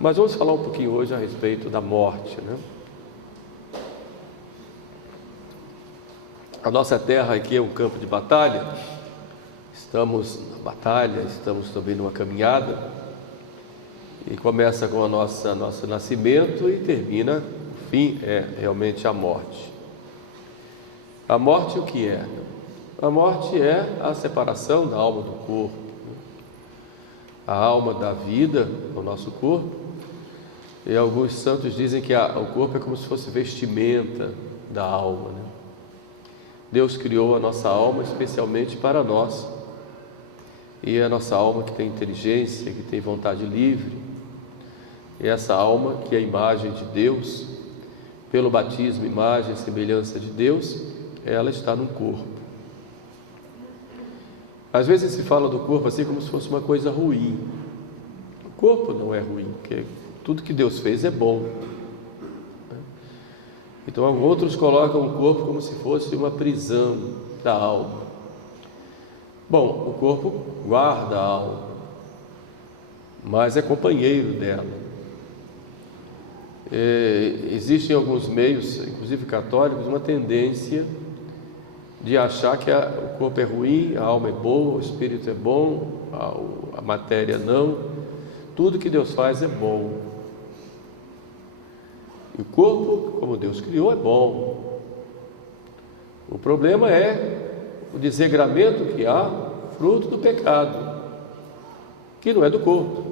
Mas vamos falar um pouquinho hoje a respeito da morte, né? A nossa terra aqui é um campo de batalha. Estamos na batalha, estamos também numa caminhada. E começa com o nosso nascimento e termina, o fim é realmente a morte. A morte o que é? A morte é a separação da alma do corpo. A alma da vida, o nosso corpo. E alguns santos dizem que o corpo é como se fosse vestimenta da alma, né? Deus criou a nossa alma especialmente para nós. E a nossa alma que tem inteligência, que tem vontade livre. E essa alma que é a imagem de Deus, pelo batismo, imagem e semelhança de Deus, ela está no corpo. Às vezes se fala do corpo assim como se fosse uma coisa ruim. O corpo não é ruim, porque tudo que Deus fez é bom. Então outros colocam o corpo como se fosse uma prisão da alma. Bom, o corpo guarda a alma, mas é companheiro dela. Existe em alguns meios, inclusive católicos, uma tendência de achar que o corpo é ruim, a alma é boa, o espírito é bom, a matéria não. Tudo que Deus faz é bom. E o corpo, como Deus criou, é bom. O problema é o desregramento que há, fruto do pecado, que não é do corpo,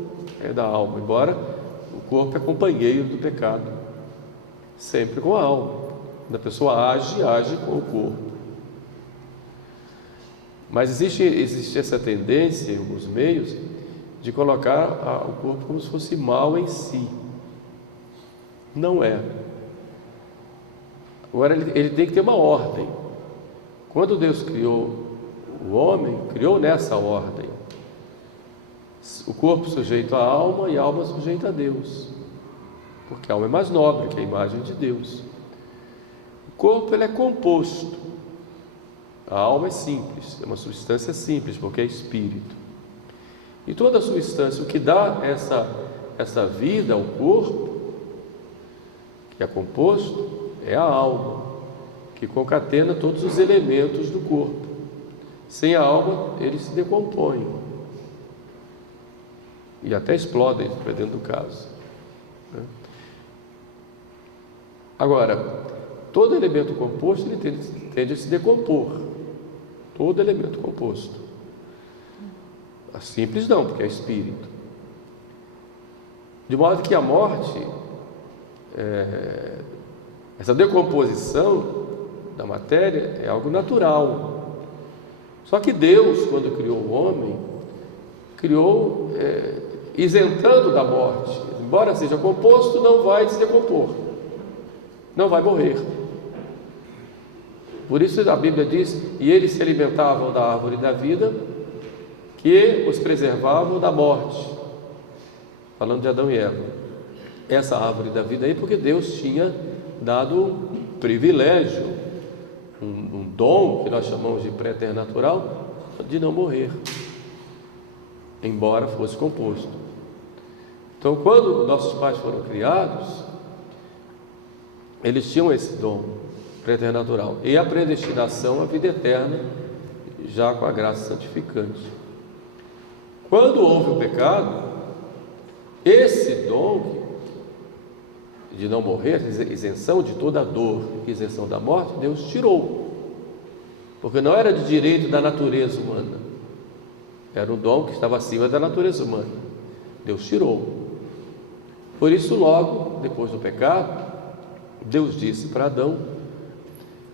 é da alma, embora o corpo é companheiro do pecado, sempre com a alma. Quando a pessoa age com o corpo. Mas existe essa tendência em alguns meios de colocar o corpo como se fosse mal em si. Não é. Agora ele tem que ter uma ordem. Quando Deus criou o homem, criou nessa ordem. O corpo sujeito à alma e a alma sujeita a Deus. Porque a alma é mais nobre que a imagem de Deus. O corpo ele é composto. A alma é simples, é uma substância simples, porque é espírito. E toda substância, o que dá essa vida ao corpo, que é composto, é a alma, que concatena todos os elementos do corpo. Sem a alma, eles se decompõem e até explodem, dependendo do caso. Agora, todo elemento composto ele tende a se decompor. Todo elemento composto. A simples não, porque é espírito. De modo que a morte, essa decomposição da matéria é algo natural. Só que Deus, quando criou o homem, criou isentando da morte. Embora seja composto, não vai se decompor, não vai morrer. Por isso a Bíblia diz: e eles se alimentavam da árvore da vida, que os preservavam da morte. Falando de Adão e Eva. Essa árvore da vida aí, porque Deus tinha dado um privilégio, um dom, que nós chamamos de preternatural, de não morrer, embora fosse composto. Então, quando nossos pais foram criados, eles tinham esse dom preternatural e a predestinação à vida eterna, já com a graça santificante. Quando houve o pecado, esse dom de não morrer, isenção de toda a dor, isenção da morte, Deus tirou, porque não era de direito da natureza humana, era um dom que estava acima da natureza humana. Deus tirou. Por isso, logo depois do pecado, Deus disse para Adão: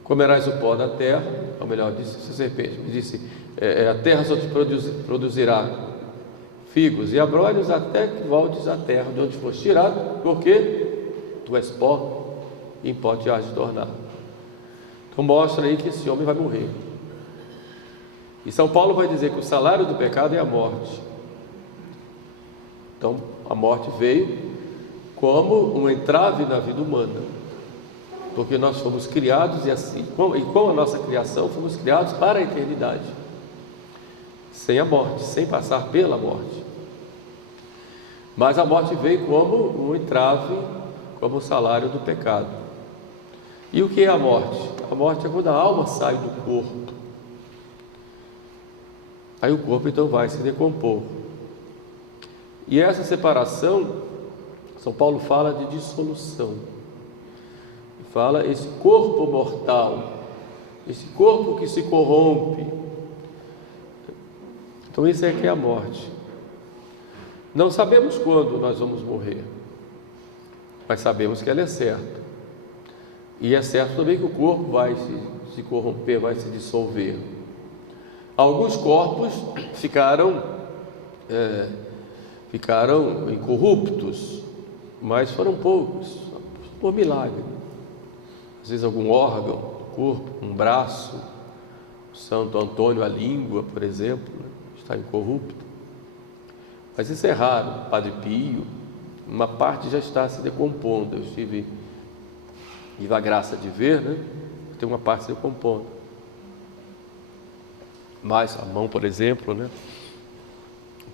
comerás o pó da terra, ou melhor, disse a serpente, disse: a terra só te produzirá figos e abrolhos até que voltes à terra de onde foste tirado, porque tu és pó, e em pó te hás de tornar. Então mostra aí que esse homem vai morrer. E São Paulo vai dizer que o salário do pecado é a morte. Então a morte veio como um entrave na vida humana, porque nós fomos criados, e assim, com a nossa criação, fomos criados para a eternidade, sem a morte, sem passar pela morte. Mas a morte vem como um entrave, como o salário do pecado. E o que é a morte? A morte é quando a alma sai do corpo. Aí o corpo então vai se decompor. E essa separação, São Paulo fala de dissolução. Fala esse corpo mortal, esse corpo que se corrompe. Então isso é que é a morte. Não sabemos quando nós vamos morrer, mas sabemos que ela é certa. E é certo também que o corpo vai se corromper, vai se dissolver. Alguns corpos ficaram incorruptos, mas foram poucos, por milagre. Às vezes algum órgão do corpo, um braço, o Santo Antônio, a língua, por exemplo, está incorrupto. Mas isso é raro. Padre Pio, uma parte já está se decompondo. Eu tive a graça de ver, tem uma parte se decompondo. Mas a mão, por exemplo, um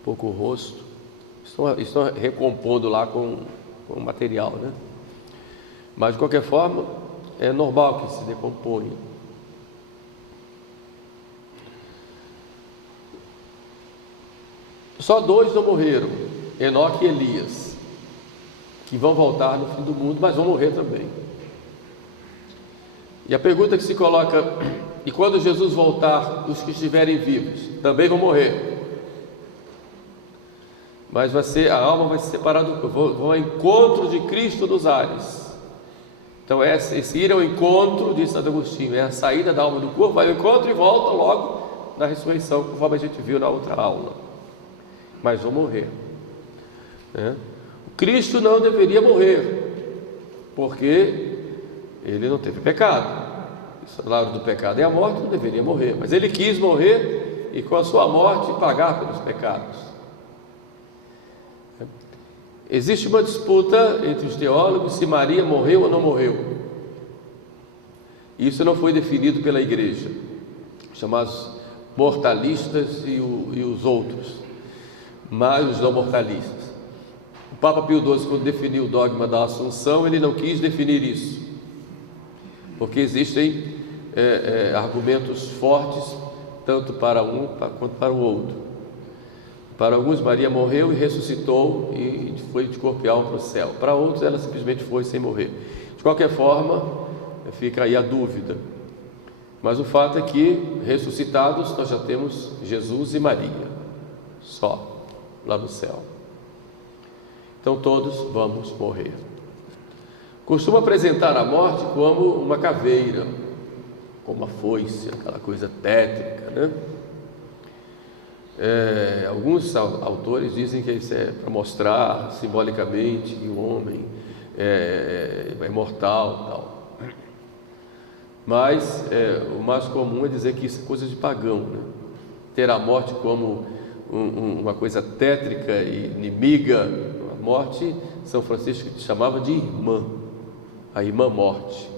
pouco o rosto, estão recompondo lá com o material, Mas de qualquer forma, é normal que se decomponha. Só dois não morreram, Enoque e Elias, que vão voltar no fim do mundo, mas vão morrer também. E a pergunta que se coloca: e quando Jesus voltar, os que estiverem vivos também vão morrer? Mas a alma vai se separar do corpo, vão ao encontro de Cristo nos ares. Então esse ir ao encontro de Santo Agostinho é a saída da alma do corpo, vai ao encontro e volta logo na ressurreição, conforme a gente viu na outra aula. Mas vão morrer. O Cristo não deveria morrer, porque ele não teve pecado. O salário do pecado é a morte, não deveria morrer. Mas ele quis morrer e com a sua morte pagar pelos pecados. Existe uma disputa entre os teólogos se Maria morreu ou não morreu. Isso não foi definido pela igreja, chamados mortalistas e os outros, mas os não mortalistas. O Papa Pio XII, quando definiu o dogma da Assunção, ele não quis definir isso, porque existem argumentos fortes tanto para um quanto para o outro. Para alguns, Maria morreu e ressuscitou e foi de corpo e alma para o céu. Para outros, ela simplesmente foi sem morrer. De qualquer forma, fica aí a dúvida. Mas o fato é que, ressuscitados, nós já temos Jesus e Maria, só, lá no céu. Então todos vamos morrer. Costumo apresentar a morte como uma caveira, como uma foice, aquela coisa tétrica, alguns autores dizem que isso é para mostrar simbolicamente que o homem é imortal, tal. Mas o mais comum é dizer que isso é coisa de pagão, ter a morte como uma coisa tétrica e inimiga. A morte, São Francisco chamava de irmã, a irmã morte.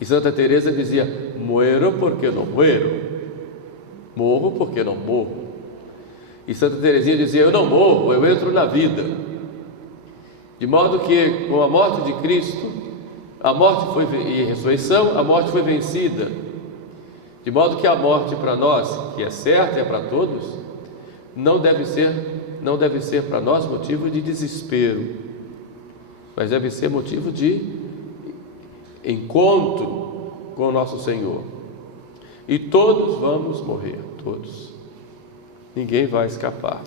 E Santa Teresa dizia: muero porque não muero, morro porque não morro. E Santa Teresinha dizia: eu não morro, eu entro na vida. De modo que, com a morte de Cristo, e a ressurreição, a morte foi vencida. De modo que a morte para nós, que é certa, é para todos, não deve ser para nós motivo de desespero, mas deve ser motivo de encontro com o nosso Senhor. E todos vamos morrer, todos. Ninguém vai escapar.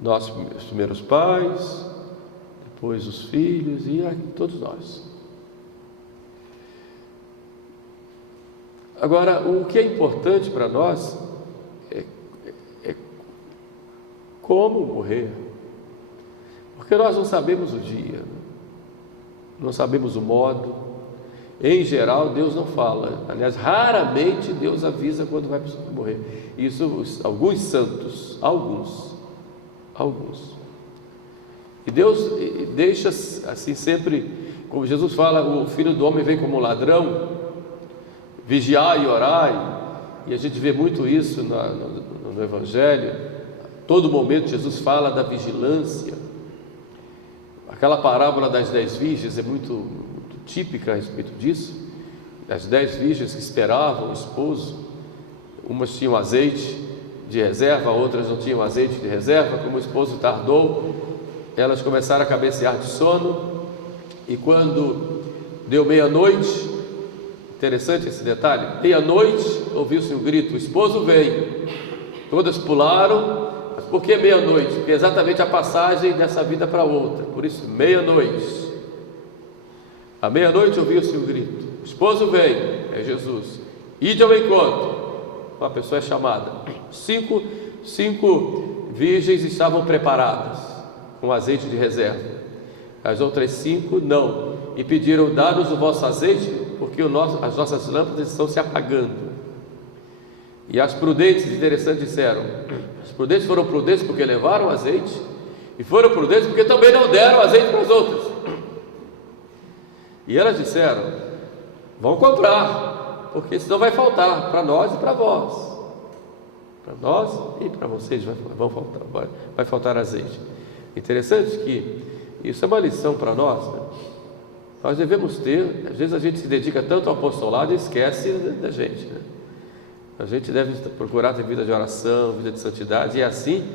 Nossos primeiros pais, depois os filhos e todos nós. Agora, o que é importante para nós é como morrer, porque nós não sabemos o dia, não sabemos o modo. Em geral, Deus não fala. Aliás, raramente Deus avisa quando vai morrer. Isso, alguns santos, alguns. E Deus deixa assim sempre, como Jesus fala, o Filho do Homem vem como um ladrão, vigiai e orai. E a gente vê muito isso no Evangelho. todo momento Jesus fala da vigilância. Aquela parábola das 10 virgens é muito típica a respeito disso. As 10 virgens que esperavam o esposo, umas tinham azeite de reserva, outras não tinham azeite de reserva. Como o esposo tardou, elas começaram a cabecear de sono, e quando deu meia-noite, interessante esse detalhe, meia-noite, ouviu-se um grito: o esposo vem. Todas pularam. Mas por que meia-noite? Porque é exatamente a passagem dessa vida para outra. Por isso, meia-noite. À meia-noite ouviu-se um grito: o esposo vem, é Jesus. Ide ao encontro. Uma pessoa é chamada. Cinco virgens estavam preparadas com azeite de reserva. As outras 5 não. E pediram: dá-nos o vosso azeite, porque as nossas lâmpadas estão se apagando. E as prudentes, interessante, disseram: as prudentes foram prudentes porque levaram azeite, e foram prudentes porque também não deram azeite para as outras. E elas disseram: vão comprar, porque senão vai faltar para nós e para vós. Para nós e para vocês vai faltar azeite. Interessante que isso é uma lição para nós, né? Nós devemos ter, às vezes a gente se dedica tanto ao apostolado e esquece da gente, né? A gente deve procurar ter vida de oração, vida de santidade, e assim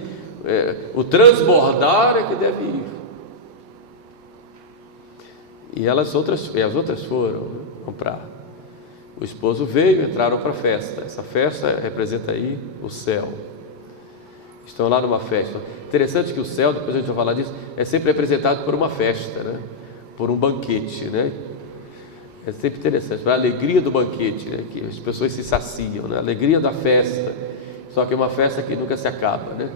o transbordar é que deve ir. E as outras foram comprar. O esposo veio, entraram para a festa. Essa festa representa aí o céu. Estão lá numa festa. Interessante que o céu, depois a gente vai falar disso, é sempre representado por uma festa, né? Por um banquete, né? É sempre interessante, a alegria do banquete, né? Que as pessoas se saciam, né? A alegria da festa. Só que é uma festa que nunca se acaba, né?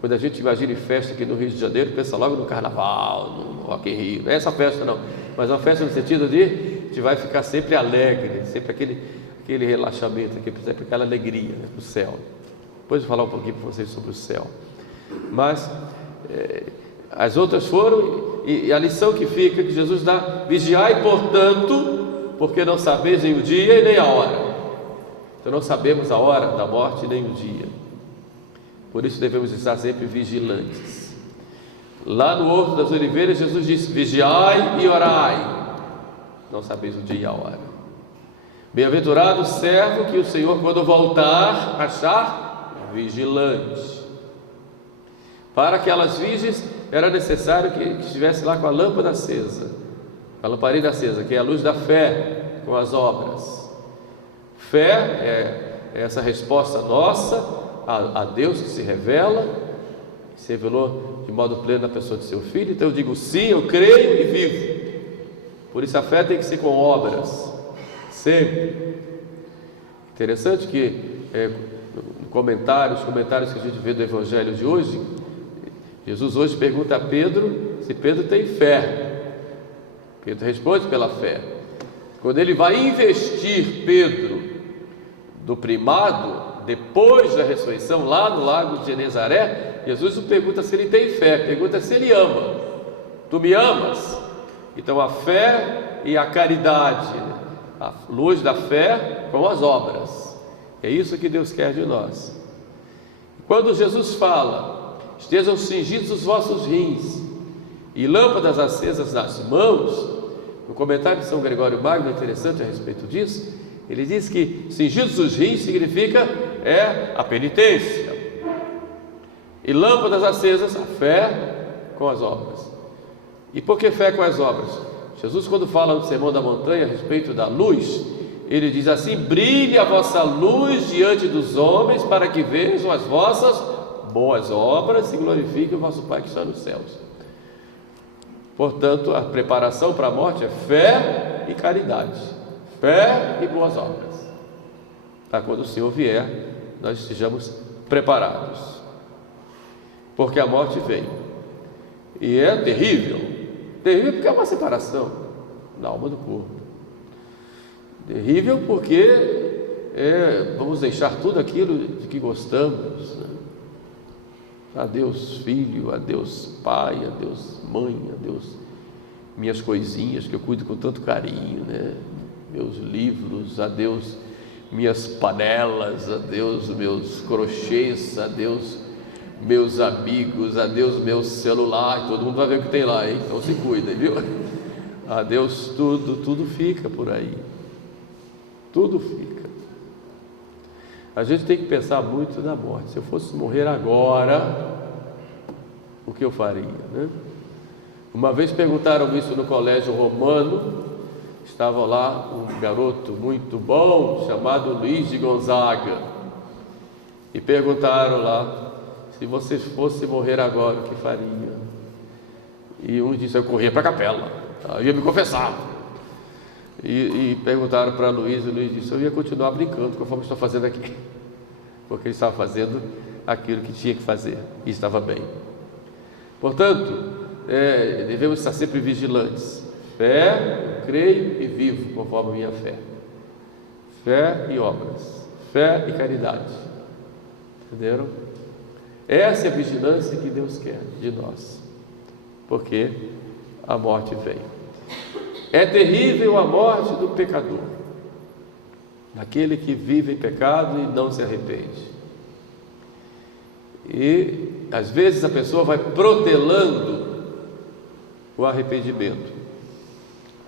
Quando a gente imagina festa aqui no Rio de Janeiro, pensa logo no Carnaval, no Rock in Rio. Não é essa festa não, mas uma festa no sentido de a gente vai ficar sempre alegre, sempre aquele relaxamento, sempre aquela alegria, né, do céu. Depois eu vou falar um pouquinho para vocês sobre o céu. Mas as outras foram, e a lição que fica, que Jesus dá: vigiai, portanto, porque não sabeis nem o dia e nem a hora. Então não sabemos a hora da morte nem o dia. Por isso devemos estar sempre vigilantes. Lá no Horto das Oliveiras, Jesus disse: vigiai e orai, não sabeis o dia e a hora. Bem-aventurado o servo que o Senhor, quando voltar, achar vigilante. Para aquelas virgens era necessário que estivesse lá com a lâmpada acesa, a lamparina acesa, que é a luz da fé com as obras. Fé é essa resposta nossa a Deus que se revela, que se revelou de modo pleno na pessoa de seu Filho. Então eu digo sim, eu creio e vivo. Por isso a fé tem que ser com obras, sempre. Interessante que os comentários que a gente vê do Evangelho de hoje, Jesus hoje pergunta a Pedro se Pedro tem fé. Pedro responde pela fé. Quando ele vai investir Pedro do primado, depois da ressurreição, lá no lago de Genezaré, Jesus não pergunta se ele tem fé, pergunta se ele ama. Tu me amas? Então a fé e a caridade, a luz da fé com as obras, é isso que Deus quer de nós. Quando Jesus fala: estejam cingidos os vossos rins e lâmpadas acesas nas mãos, no comentário de São Gregório Magno, interessante a respeito disso, ele diz que cingidos os rins significa a penitência, e lâmpadas acesas, a fé com as obras. E por que fé com as obras? Jesus, quando fala no Sermão da Montanha a respeito da luz, ele diz assim: brilhe a vossa luz diante dos homens, para que vejam as vossas boas obras e glorifiquem o vosso Pai que está nos céus. Portanto, a preparação para a morte é fé e caridade, fé e boas obras, para quando o Senhor vier, nós estejamos preparados, porque a morte vem, e é terrível porque é uma separação da alma do corpo, terrível porque vamos deixar tudo aquilo de que gostamos, né? A Deus Filho, a Deus Pai, a Deus Mãe, a Deus minhas coisinhas que eu cuido com tanto carinho, né? Meus livros, a Deus minhas panelas, a Deus meus crochês, a Deus meus amigos, adeus meu celular, todo mundo vai ver o que tem lá, hein? Então se cuida, viu? Adeus tudo fica por aí, tudo fica. A gente tem que pensar muito na morte. Se eu fosse morrer agora, o que eu faria, né? Uma vez perguntaram isso no colégio romano, estava lá um garoto muito bom, chamado Luiz de Gonzaga, e perguntaram lá, se você fosse morrer agora, o que faria? E um disse, eu corria para a capela, eu ia me confessar. E perguntaram para Luiz, e Luiz disse, eu ia continuar brincando, conforme estou fazendo aqui, porque ele estava fazendo aquilo que tinha que fazer, e estava bem. Portanto, devemos estar sempre vigilantes. Fé, creio e vivo conforme a minha fé. Fé e obras, fé e caridade. Entenderam? Essa é a vigilância que Deus quer de nós, porque a morte vem. É terrível a morte do pecador, daquele que vive em pecado e não se arrepende. E às vezes a pessoa vai protelando o arrependimento.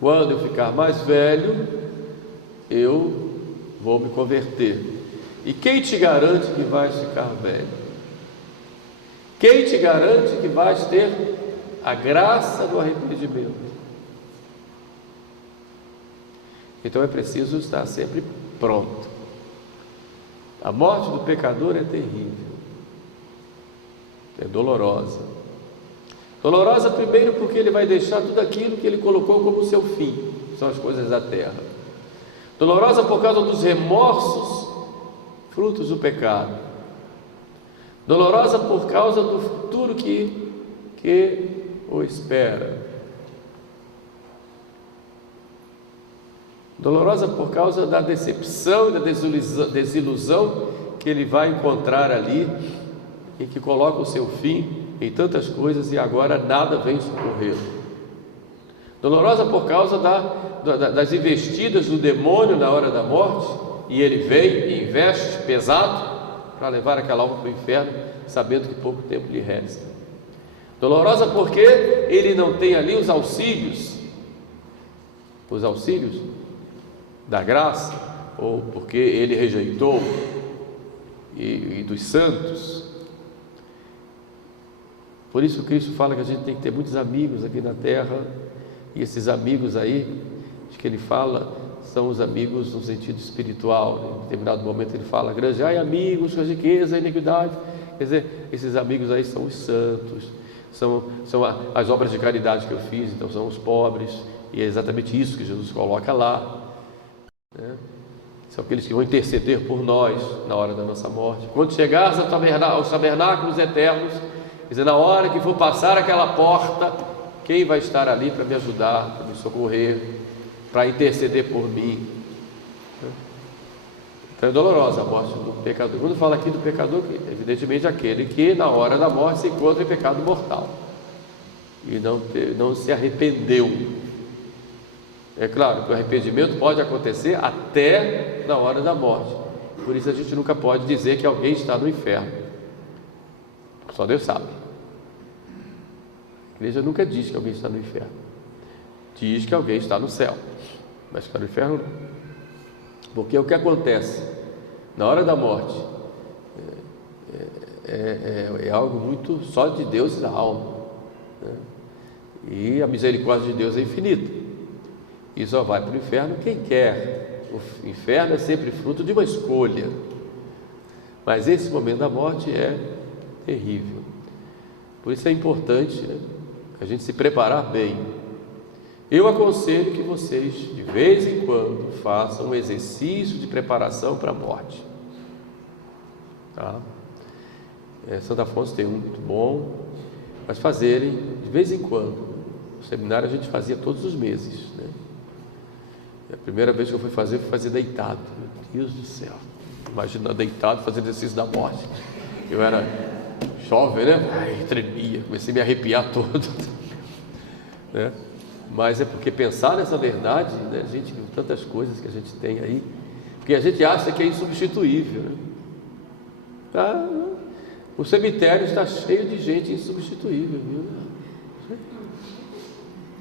Quando eu ficar mais velho, eu vou me converter. E quem te garante que vais ficar velho? Quem te garante que vais ter a graça do arrependimento? Então é preciso estar sempre pronto. A morte do pecador é terrível, é dolorosa. Dolorosa primeiro porque ele vai deixar tudo aquilo que ele colocou como seu fim, são as coisas da terra. Dolorosa por causa dos remorsos, frutos do pecado. Dolorosa por causa do futuro que o espera. Dolorosa por causa da decepção e da desilusão que ele vai encontrar ali, e que coloca o seu fim em tantas coisas e agora nada vem socorrê-lo. Dolorosa por causa das investidas do demônio na hora da morte, e ele vem e investe pesado para levar aquela alma para o inferno, sabendo que pouco tempo lhe resta. Dolorosa porque ele não tem ali os auxílios da graça, ou porque ele rejeitou, e dos santos. Por isso Cristo fala que a gente tem que ter muitos amigos aqui na terra, e esses amigos aí, de que ele fala, são os amigos no sentido espiritual. Em determinado momento ele fala, granjeai amigos com a riqueza e a iniquidade. Quer dizer, esses amigos aí são os santos, são as obras de caridade que eu fiz, então são os pobres, e é exatamente isso que Jesus coloca lá, né? São aqueles que vão interceder por nós na hora da nossa morte. Quando chegares aos tabernáculos eternos, quer dizer, na hora que for passar aquela porta, quem vai estar ali para me ajudar, para me socorrer, para interceder por mim? Então é dolorosa a morte do pecador. Quando fala aqui do pecador, evidentemente aquele que na hora da morte se encontra em pecado mortal e não se arrependeu. É claro que o arrependimento pode acontecer até na hora da morte. Por isso a gente nunca pode dizer que alguém está no inferno. Só Deus sabe. A igreja nunca diz que alguém está no inferno. Diz que alguém está no céu, mas está no inferno não. Porque o que acontece na hora da morte é algo muito só de Deus e da alma, né? E a misericórdia de Deus é infinita. E só vai para o inferno quem quer. O inferno é sempre fruto de uma escolha. Mas esse momento da morte é terrível. Por isso é importante, né, a gente se preparar bem. Eu aconselho que vocês, de vez em quando, façam um exercício de preparação para a morte. Tá? Santo Afonso tem um muito bom, mas fazerem de vez em quando. No seminário a gente fazia todos os meses, né? A primeira vez que eu fui fazer deitado. Meu Deus do céu, imagina deitado fazendo exercício da morte. Eu era jovem, né? Ai, tremia, comecei a me arrepiar todo, né? Mas é porque pensar nessa verdade, né, gente, tantas coisas que a gente tem aí, porque a gente acha que é insubstituível, né? O cemitério está cheio de gente insubstituível, viu?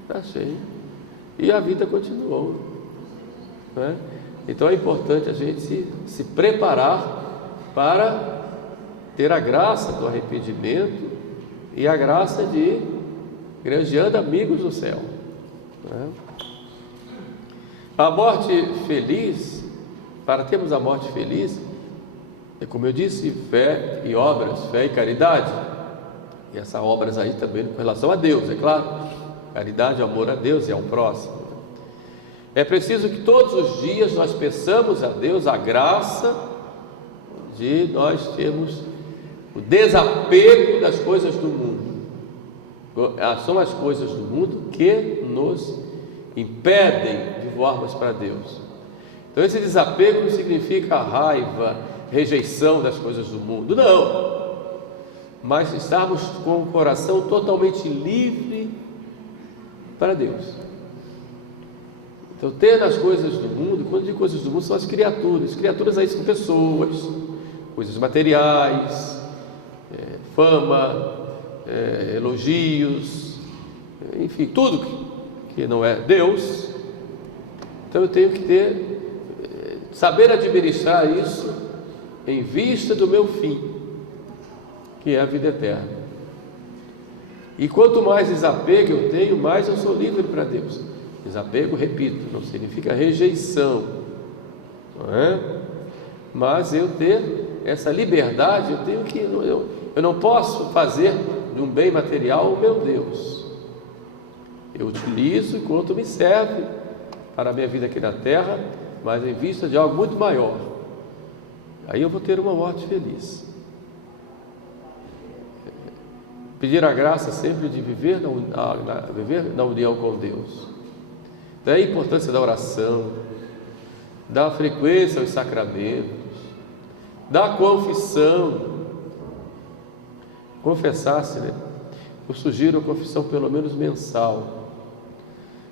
Está cheio. E a vida continuou, né? Então é importante a gente se preparar para ter a graça do arrependimento e a graça de granjeando amigos do céu, né? A morte feliz, para termos a morte feliz, é como eu disse, fé e obras, fé e caridade. E essas obras aí também com relação a Deus, é claro. Caridade, amor a Deus e ao próximo. É preciso que todos os dias nós peçamos a Deus a graça de nós termos o desapego das coisas do mundo. São as coisas do mundo que nos impedem de voarmos para Deus. Então esse desapego não significa raiva, rejeição das coisas do mundo, não, mas estarmos com o coração totalmente livre para Deus. Então, ter as coisas do mundo, quando digo coisas do mundo, são as criaturas aí são pessoas, coisas materiais, fama, elogios, enfim, tudo que não é Deus. Então eu tenho que saber administrar isso em vista do meu fim, que é a vida eterna. E quanto mais desapego eu tenho, mais eu sou livre para Deus. Desapego, repito, não significa rejeição, não é? Mas eu ter essa liberdade, eu não posso fazer de um bem material o meu Deus. Eu utilizo enquanto me serve para a minha vida aqui na terra, mas em vista de algo muito maior. Aí eu vou ter uma morte feliz. Pedir a graça sempre de viver na união com Deus. Daí a importância da oração, da frequência aos sacramentos, da confissão. Confessar-se, né? Eu sugiro a confissão pelo menos mensal,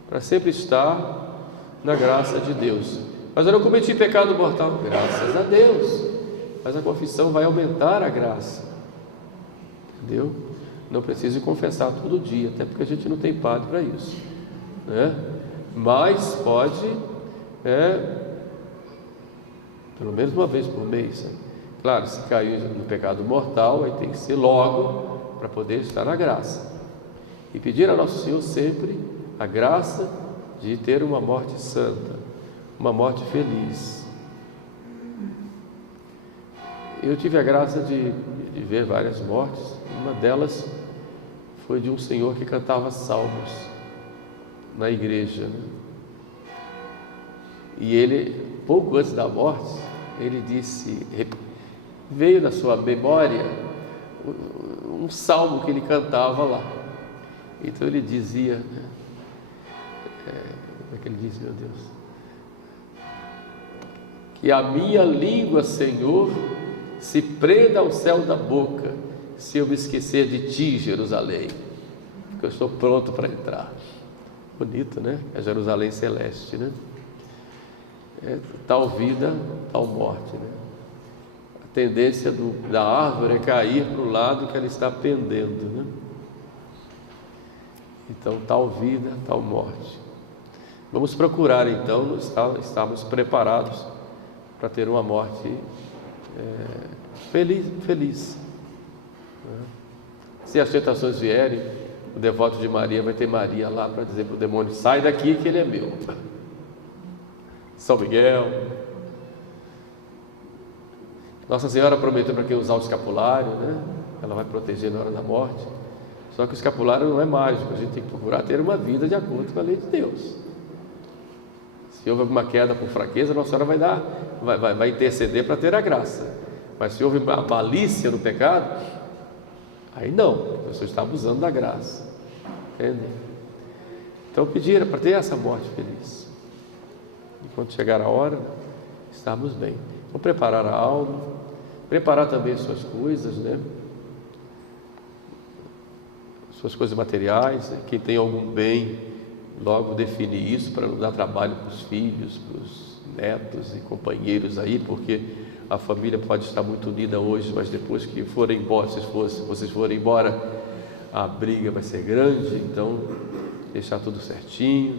para sempre estar na graça de Deus. Mas eu não cometi pecado mortal, graças a Deus. Mas a confissão vai aumentar a graça, entendeu? Não preciso confessar todo dia, até porque a gente não tem padre para isso, né? Mas pode, pelo menos uma vez por mês, né? Claro, se cair no pecado mortal, aí tem que ser logo, para poder estar na graça. E pedir a Nosso Senhor sempre a graça de ter uma morte santa, uma morte feliz. Eu tive a graça de ver várias mortes. Uma delas foi de um senhor que cantava salmos na igreja, né? E ele, pouco antes da morte, ele disse, veio na sua memória um salmo que ele cantava lá. Então ele dizia, né? Como é que ele diz, meu Deus? Que a minha língua, Senhor, se prenda ao céu da boca, se eu me esquecer de ti, Jerusalém, porque eu estou pronto para entrar. Bonito, né? É Jerusalém celeste, né? Tal vida, tal morte, né? A tendência da árvore é cair para o lado que ela está pendendo, né? Então, tal vida, tal morte. Vamos procurar, então, estarmos preparados para ter uma morte feliz. Se as tentações vierem, o devoto de Maria vai ter Maria lá para dizer para o demônio, sai daqui que ele é meu. São Miguel. Nossa Senhora prometeu para quem usar o escapulário, né? Ela vai proteger na hora da morte. Só que o escapulário não é mágico, a gente tem que procurar ter uma vida de acordo com a lei de Deus. Se houve alguma queda por fraqueza, Nossa Senhora vai interceder para ter a graça. Mas se houve malícia no pecado, aí não, a pessoa está abusando da graça, entende? Então pedir para ter essa morte feliz, e quando chegar a hora, estarmos bem. Então preparar a alma, preparar também as suas coisas, né? Suas coisas materiais, quem tem algum bem, logo definir isso para não dar trabalho para os filhos, para os netos e companheiros aí, porque a família pode estar muito unida hoje, mas depois que forem embora, se vocês forem embora, a briga vai ser grande. Então, deixar tudo certinho.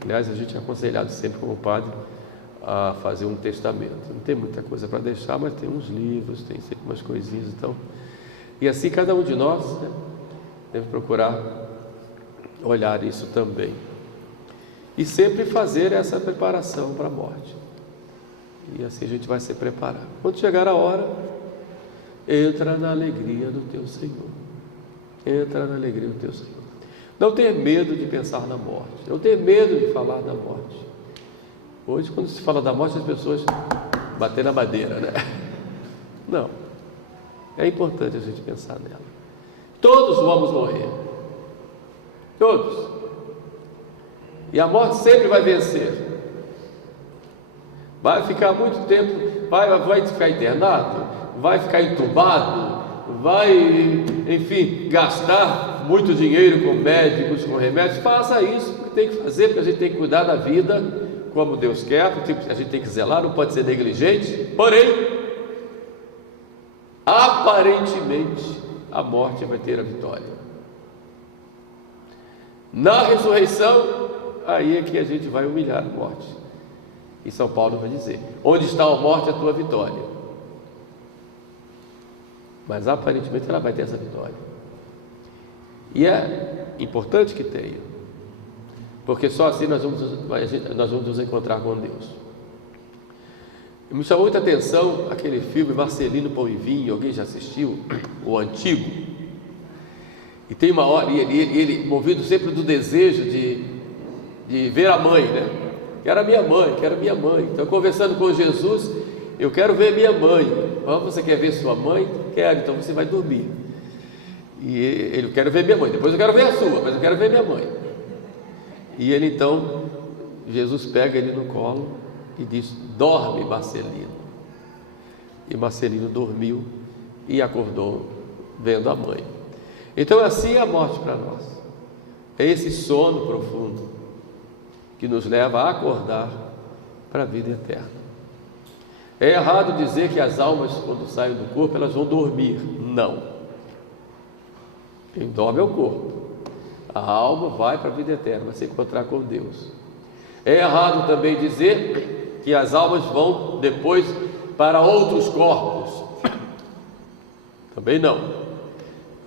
Aliás, a gente é aconselhado sempre como padre a fazer um testamento. Não tem muita coisa para deixar, mas tem uns livros, tem sempre umas coisinhas. Então, e assim cada um de nós, né, deve procurar olhar isso também. E sempre fazer essa preparação para a morte. E assim a gente vai se preparar. Quando chegar a hora, entra na alegria do teu Senhor. Entra na alegria do teu Senhor. Não tenha medo de pensar na morte. Não tenha medo de falar da morte. Hoje, quando se fala da morte, as pessoas batem na madeira, né? Não. É importante a gente pensar nela. Todos vamos morrer. Todos. E a morte sempre vai vencer. Vai ficar muito tempo, vai ficar internado, vai ficar entubado, vai, enfim, gastar muito dinheiro com médicos, com remédios. Faça isso, porque tem que fazer, porque a gente tem que cuidar da vida como Deus quer, a gente tem que zelar, não pode ser negligente. Porém, aparentemente, a morte vai ter a vitória. Na ressurreição, aí é que a gente vai humilhar a morte. E São Paulo vai dizer: onde está a morte, a tua vitória? Mas aparentemente ela vai ter essa vitória. E é importante que tenha, porque só assim nós vamos nos encontrar com Deus. Me chamou muita atenção aquele filme Marcelino Pão e Vinho. Alguém já assistiu? O antigo. E tem uma hora, ele movido sempre do desejo de ver a mãe, né? Quero minha mãe. Então, conversando com Jesus, eu quero ver minha mãe. Você quer ver sua mãe? Quero, então você vai dormir. E ele: eu quero ver minha mãe, depois eu quero ver a sua, mas eu quero ver minha mãe. E ele então, Jesus pega ele no colo e diz: dorme, Marcelino. E Marcelino dormiu e acordou vendo a mãe. Então assim é a morte para nós. É esse sono profundo que nos leva a acordar para a vida eterna. É errado dizer que as almas, quando saem do corpo, elas vão dormir. Não. Quem dorme é o corpo. A alma vai para a vida eterna, vai se encontrar com Deus. É errado também dizer que as almas vão depois para outros corpos. Também não.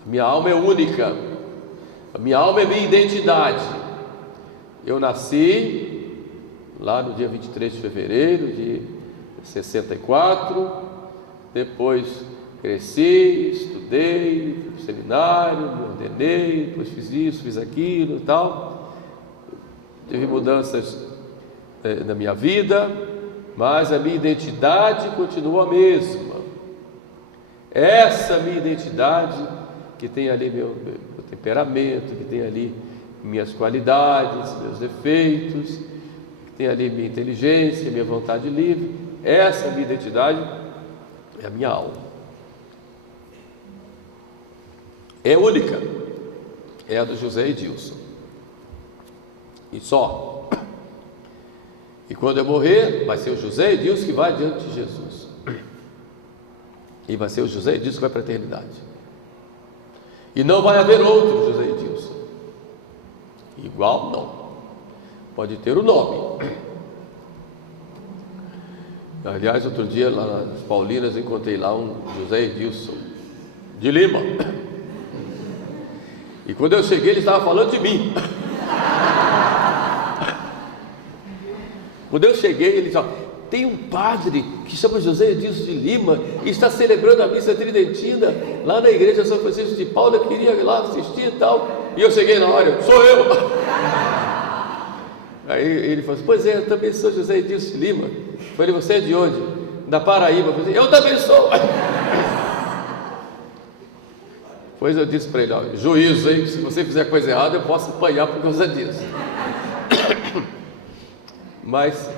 A minha alma é única. A minha alma é minha identidade. Eu nasci lá no dia 23 de fevereiro de 64, depois cresci, estudei, fui para o seminário, me ordenei, depois fiz isso, fiz aquilo e tal. Tive mudanças na minha vida, mas a minha identidade continua a mesma. Essa minha identidade, que tem ali meu temperamento, que tem ali minhas qualidades, meus defeitos, que tem ali minha inteligência, minha vontade livre, essa minha identidade é a minha alma. É única, é a do José Edilson. E só. E quando eu morrer, vai ser o José Edilson que vai diante de Jesus. E vai ser o José Edilson que vai para a eternidade. E não vai haver outro José Edilson. Igual não. Pode ter o nome. Aliás, outro dia lá nas Paulinas encontrei lá um José Edilson de Lima. E quando eu cheguei, ele estava falando de mim. Quando eu cheguei, ele disse: tem um padre que chama José Edilson de Lima e está celebrando a missa tridentina lá na igreja São Francisco de Paula. Eu queria ir lá assistir e tal. E eu cheguei na hora: sou eu. Aí ele falou assim: pois é, eu também sou José Edilson de Lima. Eu falei: você é de onde? Da Paraíba. Eu falei: eu também sou. Pois eu disse para ele: olha, juízo, hein? Se você fizer coisa errada, eu posso apanhar por causa disso. Mas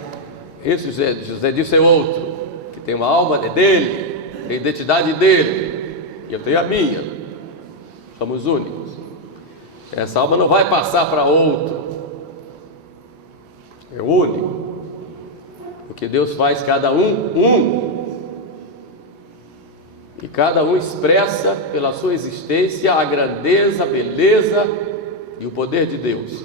esse José Edilson é outro, que tem uma alma dele, tem a identidade dele, e eu tenho a minha. Somos únicos. Essa alma não vai passar para outro. É único. Porque Deus faz cada um. cada um expressa pela sua existência a grandeza, a beleza e o poder de Deus.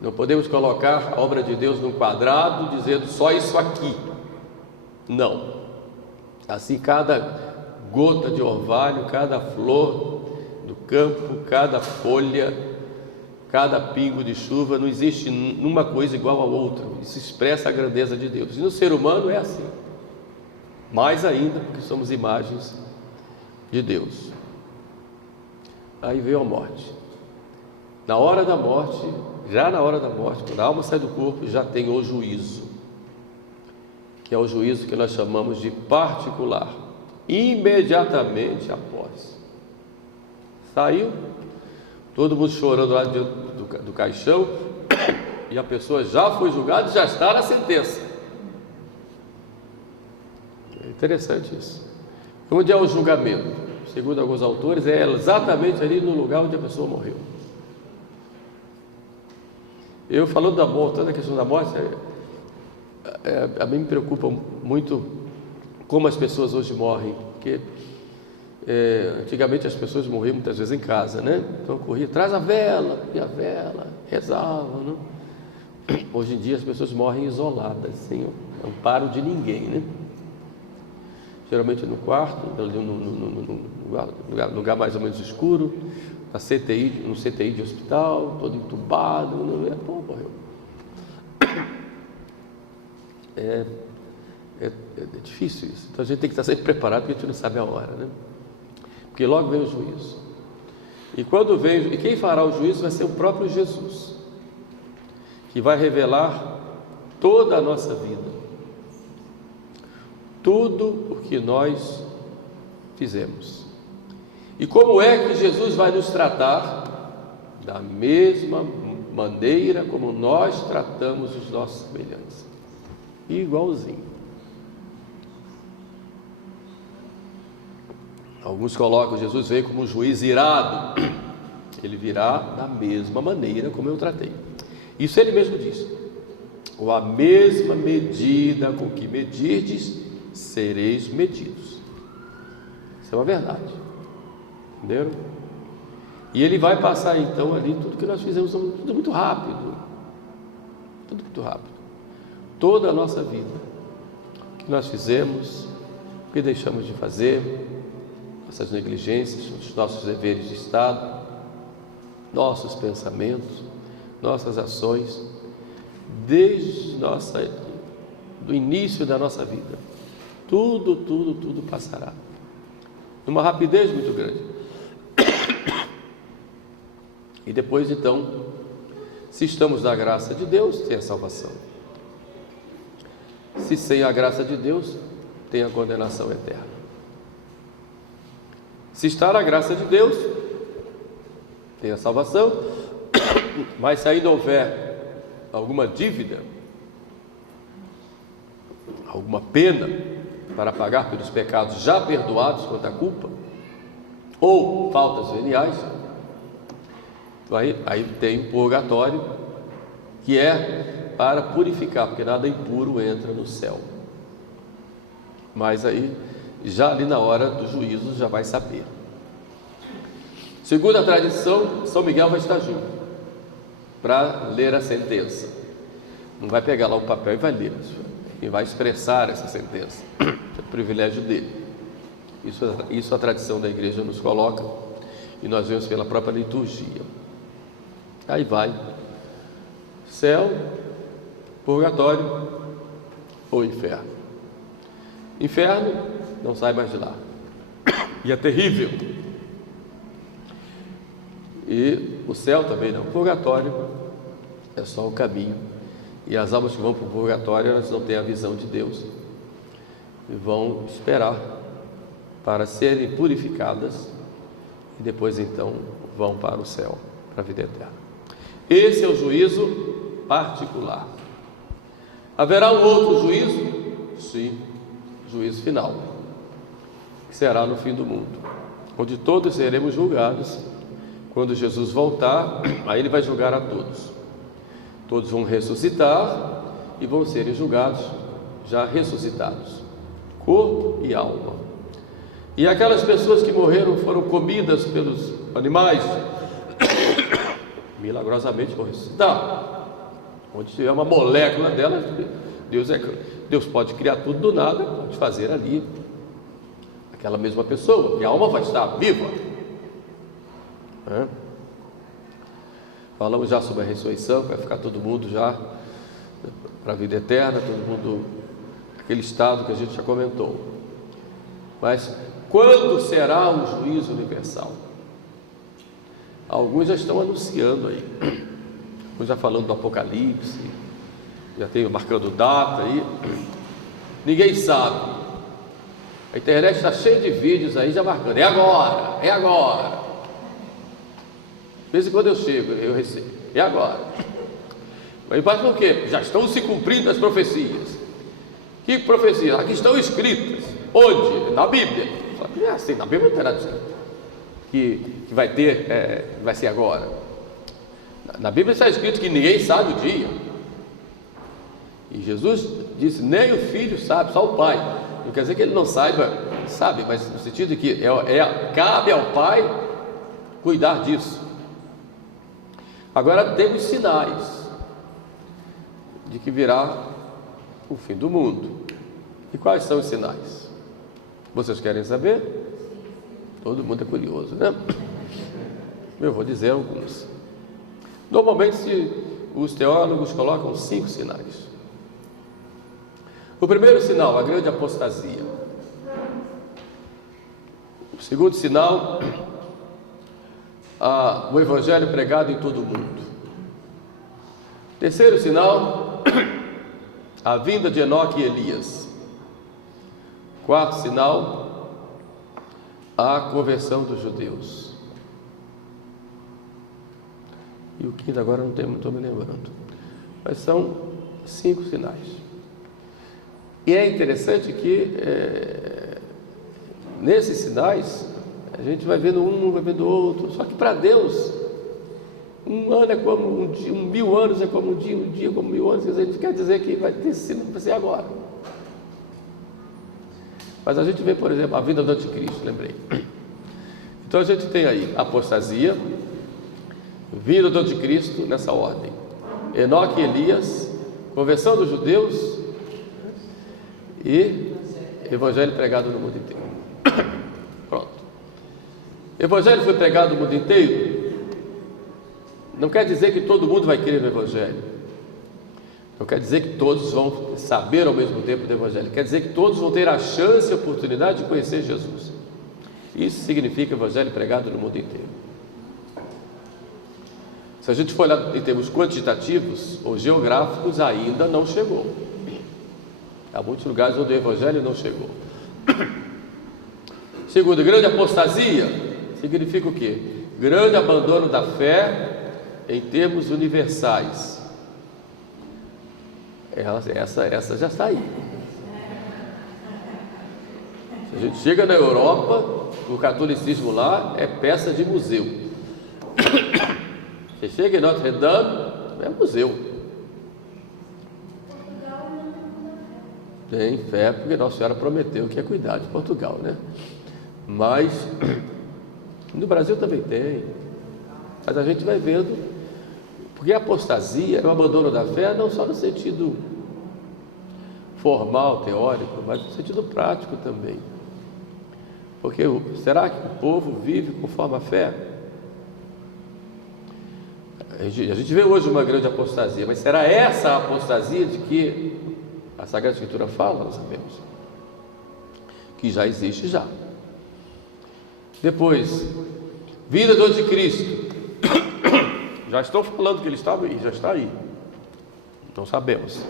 Não podemos colocar a obra de Deus num quadrado dizendo só isso aqui. Não. Assim, cada gota de orvalho, cada flor do campo, cada folha, cada pingo de chuva, não existe uma coisa igual à outra. Isso expressa a grandeza de Deus. E no ser humano é assim. Mais ainda, porque somos imagens de Deus. Aí veio a morte. Na hora da morte, já na hora da morte, quando a alma sai do corpo, já tem o juízo, que é o juízo que nós chamamos de particular. Imediatamente após. Saiu, todo mundo chorando lá do caixão, e a pessoa já foi julgada e já está na sentença. É interessante isso. Onde é o julgamento? Segundo alguns autores, é exatamente ali no lugar onde a pessoa morreu. Eu falando da morte, toda a questão da morte, a mim me preocupa muito como as pessoas hoje morrem, porque antigamente as pessoas morriam muitas vezes em casa, né? Então corria, traz a vela, e a vela, rezavam, né? Hoje em dia as pessoas morrem isoladas, sem amparo de ninguém, né? Geralmente no quarto, no lugar mais ou menos escuro, no CTI de hospital, todo entubado, pô, morreu. É difícil isso. Então a gente tem que estar sempre preparado, porque a gente não sabe a hora, né? Porque logo vem o juízo. E quem fará o juízo vai ser o próprio Jesus, que vai revelar toda a nossa vida, tudo o que nós fizemos. E como é que Jesus vai nos tratar? Da mesma maneira como nós tratamos os nossos semelhantes. Igualzinho. Alguns colocam Jesus veio como um juiz irado. Ele virá da mesma maneira como eu tratei. Isso ele mesmo diz. Com a mesma medida com que medirdes, sereis medidos. Isso é uma verdade. Entenderam? E ele vai passar então ali tudo que nós fizemos, tudo muito rápido. Tudo muito rápido. Toda a nossa vida, o que nós fizemos, o que deixamos de fazer, nossas negligências, os nossos deveres de Estado, nossos pensamentos, nossas ações, desde do início da nossa vida, tudo passará, numa rapidez muito grande. E depois então, se estamos na graça de Deus, tem a salvação. Se sem a graça de Deus, tem a condenação eterna. Se está na graça de Deus, tem a salvação, mas se ainda houver alguma dívida, alguma pena para pagar pelos pecados já perdoados quanto à culpa, ou faltas veniais, aí tem o purgatório, que é para purificar, porque nada impuro entra no céu. Mas aí, já ali na hora do juízo, já vai saber. Segundo a tradição, São Miguel vai estar junto para ler a sentença. Não vai pegar lá o papel e vai ler, e vai expressar essa sentença. É o privilégio dele. Isso a tradição da igreja nos coloca, e nós vemos pela própria liturgia. Aí vai céu, purgatório ou inferno. Inferno, não sai mais de lá, e é terrível. E o céu também não. O purgatório é só o caminho, e as almas que vão para o purgatório, elas não têm a visão de Deus e vão esperar para serem purificadas, e depois então vão para o céu, para a vida eterna. Esse é o juízo particular. Haverá um outro juízo? Sim, juízo final, que será no fim do mundo, onde todos seremos julgados. Quando Jesus voltar, aí ele vai julgar a todos. Todos vão ressuscitar e vão serem julgados já ressuscitados, corpo e alma. E aquelas pessoas que morreram foram comidas pelos animais, milagrosamente vão ressuscitar. Onde tiver uma molécula delas, Deus pode criar tudo do nada, pode fazer ali aquela mesma pessoa, e a alma vai estar viva. Falamos já sobre a ressurreição, vai ficar todo mundo já para a vida eterna, todo mundo aquele estado que a gente já comentou. Mas quando será o juízo universal? Alguns já estão anunciando aí, alguns já falando do Apocalipse, já tem marcando data aí, ninguém sabe. A internet está cheia de vídeos aí já marcando, é agora, é agora. De vez em quando eu chego, eu recebo, é agora. Mas por quê? Já estão se cumprindo as profecias. Que profecias? Aqui estão escritas. Onde? Na Bíblia. É assim, na Bíblia não tem nada escrito que vai ter, vai ser agora. Na Bíblia está escrito que ninguém sabe o dia. E Jesus disse, nem o filho sabe, só o pai. Não quer dizer que ele não saiba, sabe, mas no sentido de que cabe ao pai cuidar disso. Agora temos sinais de que virá o fim do mundo. E quais são os sinais? Vocês querem saber? Todo mundo é curioso, né? Eu vou dizer alguns. Normalmente os teólogos colocam 5 sinais. O primeiro sinal, a grande apostasia. O segundo sinal, o evangelho pregado em todo o mundo. Terceiro sinal, a vinda de Enoque e Elias. Quarto sinal, a conversão dos judeus. E o quinto agora não estou me lembrando. Mas são 5 sinais. E é interessante que nesses sinais a gente vai vendo um, vai vendo outro. Só que para Deus, um ano é como um dia, 1000 anos é como um dia como 1000 anos. A gente quer dizer que vai ser agora. Mas a gente vê, por exemplo, a vinda do anticristo, lembrei. Então a gente tem aí apostasia, vinda do anticristo nessa ordem. Enoque e Elias, conversão dos judeus e evangelho pregado no mundo inteiro. Pronto. Evangelho foi pregado no mundo inteiro. Não quer dizer que todo mundo vai querer o evangelho. Não quer dizer que todos vão saber ao mesmo tempo do evangelho. Quer dizer que todos vão ter a chance e a oportunidade de conhecer Jesus. Isso significa evangelho pregado no mundo inteiro. Se a gente for olhar em termos quantitativos ou geográficos, ainda não chegou. Há muitos lugares onde o evangelho não chegou. Segundo, grande apostasia significa o quê? Grande abandono da fé em termos universais. Essa já está aí. Se a gente chega na Europa, o catolicismo lá é peça de museu. Você chega em Notre Dame, é museu. Tem fé, porque Nossa Senhora prometeu que ia cuidar de Portugal, né? Mas no Brasil também tem. Mas a gente vai vendo, porque a apostasia é o abandono da fé, não só no sentido formal, teórico, mas no sentido prático também. Porque será que o povo vive conforme a fé? A gente vê hoje uma grande apostasia, mas será essa a apostasia de que a Sagrada Escritura fala? Nós sabemos que já existe já. Depois, vinda do anticristo. Já estão falando que ele estava aí, já está aí. Não sabemos.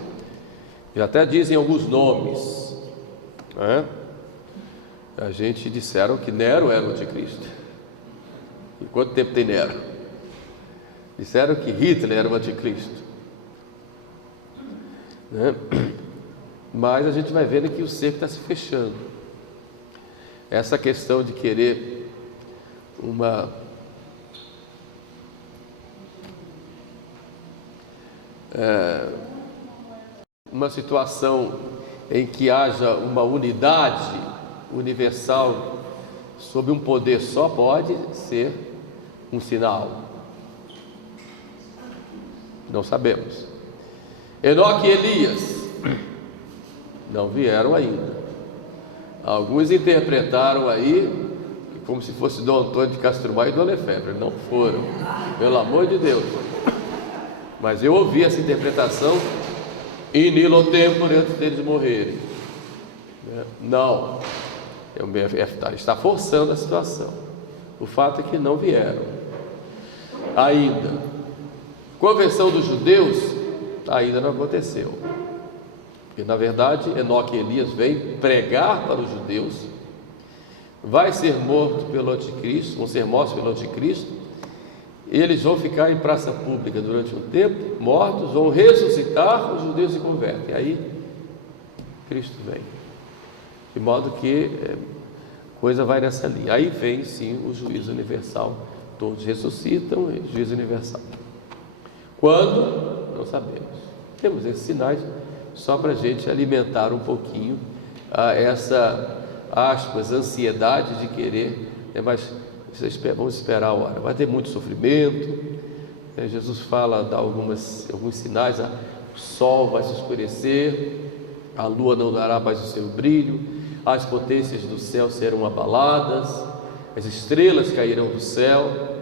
Já até dizem alguns nomes, né? A gente disseram que Nero era o anticristo. E quanto tempo tem Nero? Disseram que Hitler era o anticristo, né? Mas a gente vai vendo que o cerco está se fechando. Essa questão de querer uma situação em que haja uma unidade universal sob um poder só, pode ser um sinal. Não sabemos. Enoque e Elias não vieram ainda. Alguns interpretaram aí como se fosse Dom Antônio de Castro Maia e Dona Efévia. Não foram, pelo amor de Deus. Mas eu ouvi essa interpretação in illo tempore, antes deles morrerem. Não, está forçando a situação. O fato é que não vieram ainda. Conversão dos judeus ainda não aconteceu, porque na verdade Enoque e Elias vêm pregar para os judeus, vai ser morto pelo anticristo, vão ser mortos pelo anticristo, eles vão ficar em praça pública durante um tempo, mortos, vão ressuscitar, os judeus se convertem, aí Cristo vem, de modo que a coisa vai nessa linha. Aí vem sim o juízo universal, todos ressuscitam, juízo universal. Quando? Não sabemos. Temos esses sinais só para a gente alimentar um pouquinho essa, aspas, ansiedade de querer, mas vamos esperar a hora. Vai ter muito sofrimento. Jesus fala, dá alguns sinais: o sol vai se escurecer, a lua não dará mais o seu brilho, as potências do céu serão abaladas, as estrelas cairão do céu.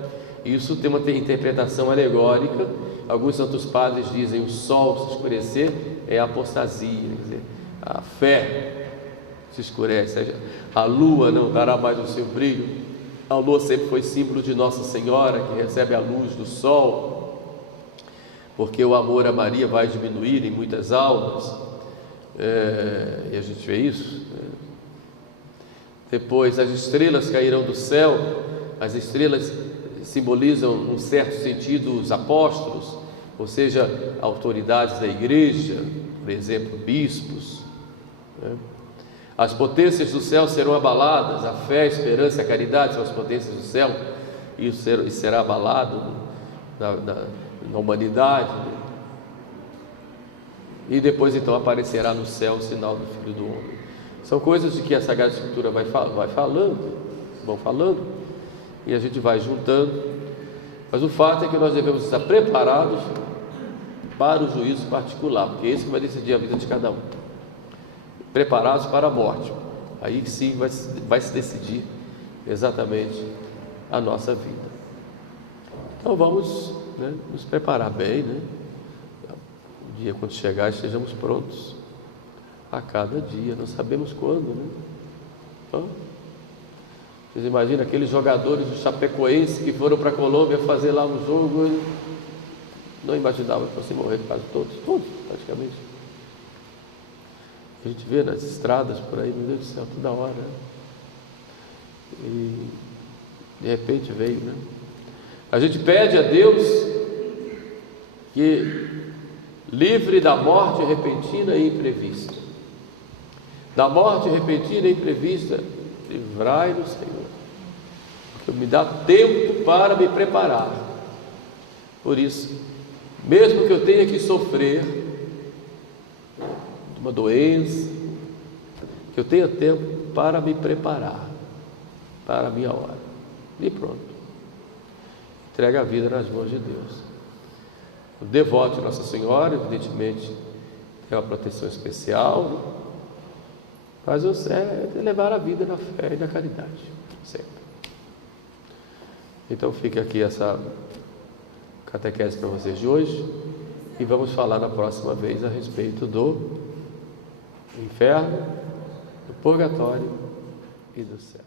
Isso tem uma interpretação alegórica. Alguns santos padres dizem o sol se escurecer é a apostasia, quer dizer, a fé se escurece, a lua não dará mais o seu brilho. A lua sempre foi símbolo de Nossa Senhora, que recebe a luz do sol, porque o amor a Maria vai diminuir em muitas almas, e a gente vê isso. Depois, as estrelas cairão do céu. As estrelas simbolizam, num certo sentido, os apóstolos, ou seja, autoridades da igreja, por exemplo, bispos. As potências do céu serão abaladas. A fé, a esperança e a caridade são as potências do céu, e isso será abalado na humanidade. E depois então aparecerá no céu o sinal do Filho do Homem. São coisas de que a Sagrada Escritura vai falando, e a gente vai juntando, mas o fato é que nós devemos estar preparados para o juízo particular, porque esse que vai decidir a vida de cada um. Preparados para a morte, aí sim vai se decidir exatamente a nossa vida. Então vamos, nos preparar bem, o dia quando chegar estejamos prontos a cada dia, não sabemos quando, Vocês imaginam aqueles jogadores do Chapecoense que foram para a Colômbia fazer lá um jogo, não imaginavam que fossem morrer quase todos praticamente. A gente vê nas estradas por aí, meu Deus do céu, toda hora, e de repente veio, A gente pede a Deus que livre da morte repentina e imprevista. Da morte repentina e imprevista, livrai-nos, Senhor, porque me dá tempo para me preparar. Por isso, mesmo que eu tenha que sofrer de uma doença, que eu tenha tempo para me preparar para a minha hora, e pronto, entrega a vida nas mãos de Deus. O devoto de Nossa Senhora, evidentemente, tem uma proteção especial, mas é levar a vida na fé e na caridade, sempre. Então fica aqui essa catequese para vocês de hoje, e vamos falar na próxima vez a respeito do inferno, do purgatório e do céu.